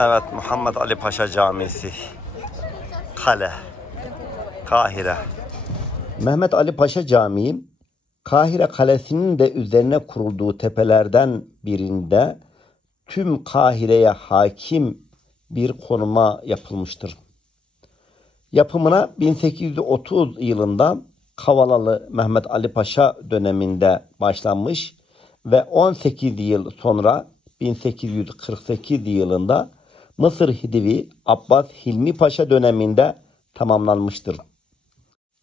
Evet Muhammed Ali Paşa Camisi. Kale. Kahire. Mehmet Ali Paşa Camii Kahire Kalesi'nin de üzerine kurulduğu tepelerden birinde tüm Kahire'ye hakim bir konuma yapılmıştır. Yapımına 1830 yılında Kavalalı Mehmet Ali Paşa döneminde başlanmış ve 18 yıl sonra 1848 yılında Mısır Hidivi Abbas Hilmi Paşa döneminde tamamlanmıştır.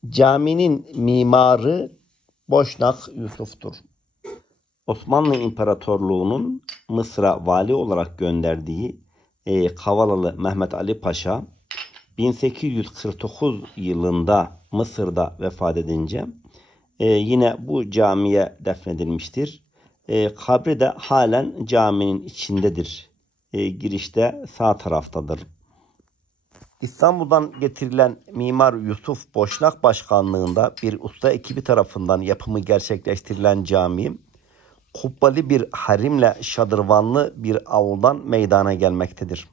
Caminin mimarı Boşnak Yusuf'tur. Osmanlı İmparatorluğu'nun Mısır'a vali olarak gönderdiği e, Kavalalı Mehmet Ali Paşa 1849 yılında Mısır'da vefat edince e, yine bu camiye defnedilmiştir. E, kabri de halen caminin içindedir. E, girişte sağ taraftadır. İstanbul'dan getirilen Mimar Yusuf Boşnak başkanlığında bir usta ekibi tarafından yapımı gerçekleştirilen cami, kubbali bir harimle şadırvanlı bir avludan meydana gelmektedir.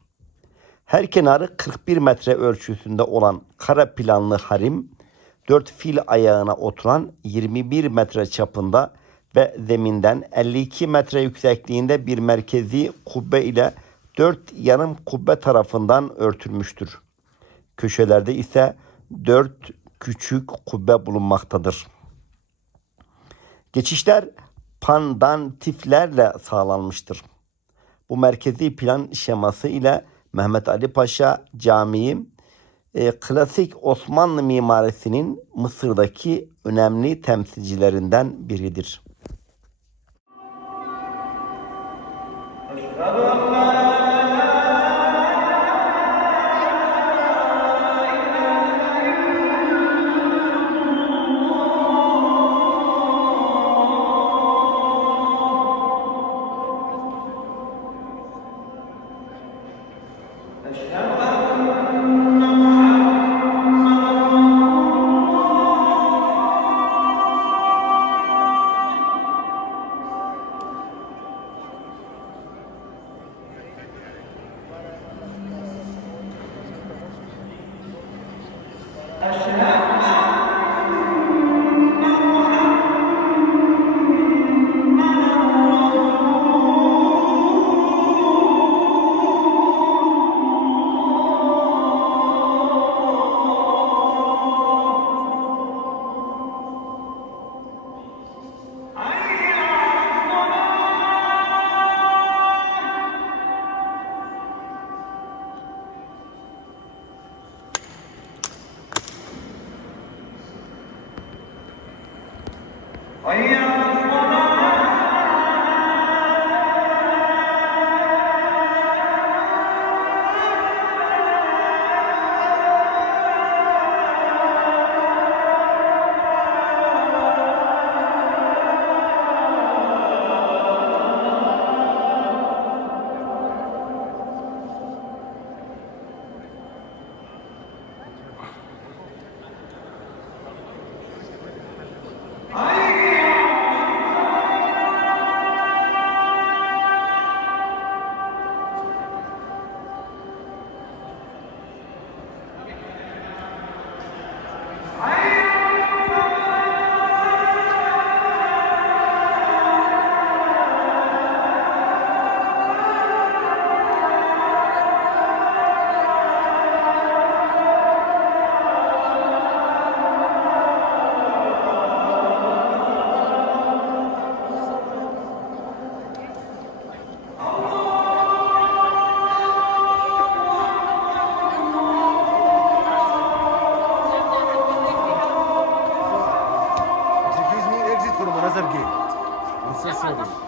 Her kenarı 41 metre ölçüsünde olan kara planlı harim, 4 fil ayağına oturan 21 metre çapında ve zeminden 52 metre yüksekliğinde bir merkezi kubbe ile 4 yanım kubbe tarafından örtülmüştür. Köşelerde ise 4 küçük kubbe bulunmaktadır. Geçişler pandantiflerle sağlanmıştır. Bu merkezi plan şeması ile Mehmet Ali Paşa Camii e, klasik Osmanlı mimarisinin Mısır'daki önemli temsilcilerinden biridir. 나가 Oh, yeah. Назаргей. Лицо Сирии.